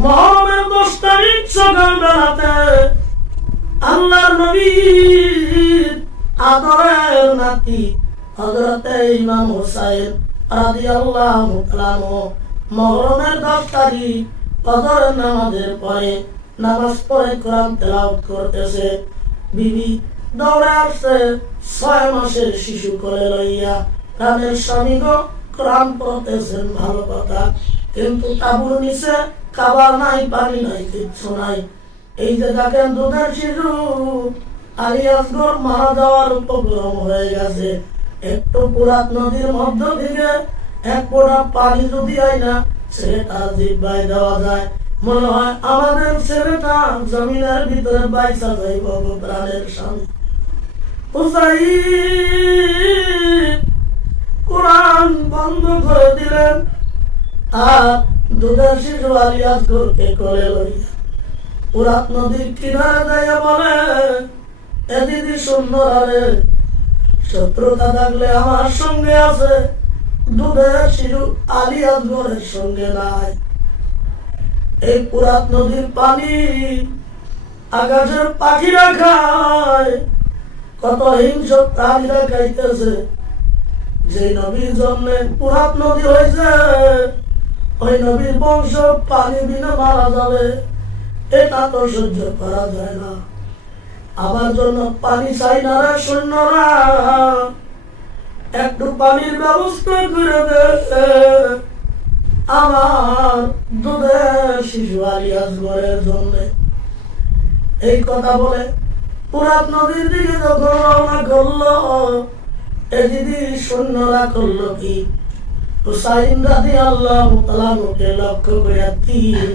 মহরমের দশ তারিখ সকাল বেলাতে নবীর আদরের নাতি হজরতে ইমাম হোসাইন রাদি আল্লাহ মহরমের দশ তারিখ কদর নামাজের পরে নামাজ পড়ে কোরআন তেলাওয়াত করতেছে। বিবি দৌড়ে আসছে, ছয় মাসের শিশু কোলে লইয়া প্রাণের স্বামী কোরআন পড়তেছেন, ভালো কথা। কিন্তু তাবুর নিচে খাবার নাই, পানি নাই, কিচ্ছু নাই। এই যে দেখেন দুধের শিশু আলিয়াসগর মারা যাওয়ার উপক্রম হয়ে গেছে। একটু পুরাত নদীর মধ্য থেকে এক ফোঁটা পানি যদি হয় না ছেলেটা জিব্বায় দেওয়া যায়। মনে হয় আমাদের ছেলেটা জমিনের ভিতরে বাইসা যাইব প্রাণের স্বামী। কোরআন বন্ধ করে দিলেন। আর দুধের শিশু আলিয়াস পুরাত নদীর কিনারে যাইয়া বলে, এ সুন্দর আরে, শত্রুতা আছে দুধের শিশু আলিয়াস ঘরের সঙ্গে নাই। এই পুরাত নদীর পানি আকাশের পাখিরা খায়, কত হিংস্র প্রাণীরা খাইতেছে। যে নবীর জন্মে পুরাত নদী হয়েছে ওই নবীর বংশ পানি বিনা মারা যাবে। এটা তো সহ্য করা যায় না। আমার জন্য পানি চাই না রে সৈন্যরা। একটু পানির ব্যবস্থা করে দে। আমার দুধের শিশু আলিয়াস ঘরের জন্য। এই কথা বলে পুরাত নদীর দিকে যখন রওনা করল, এ দিদি সৈন্যরা করল কি? হুসাইন রাদি আল্লাহ লক্ষ্য করে তিন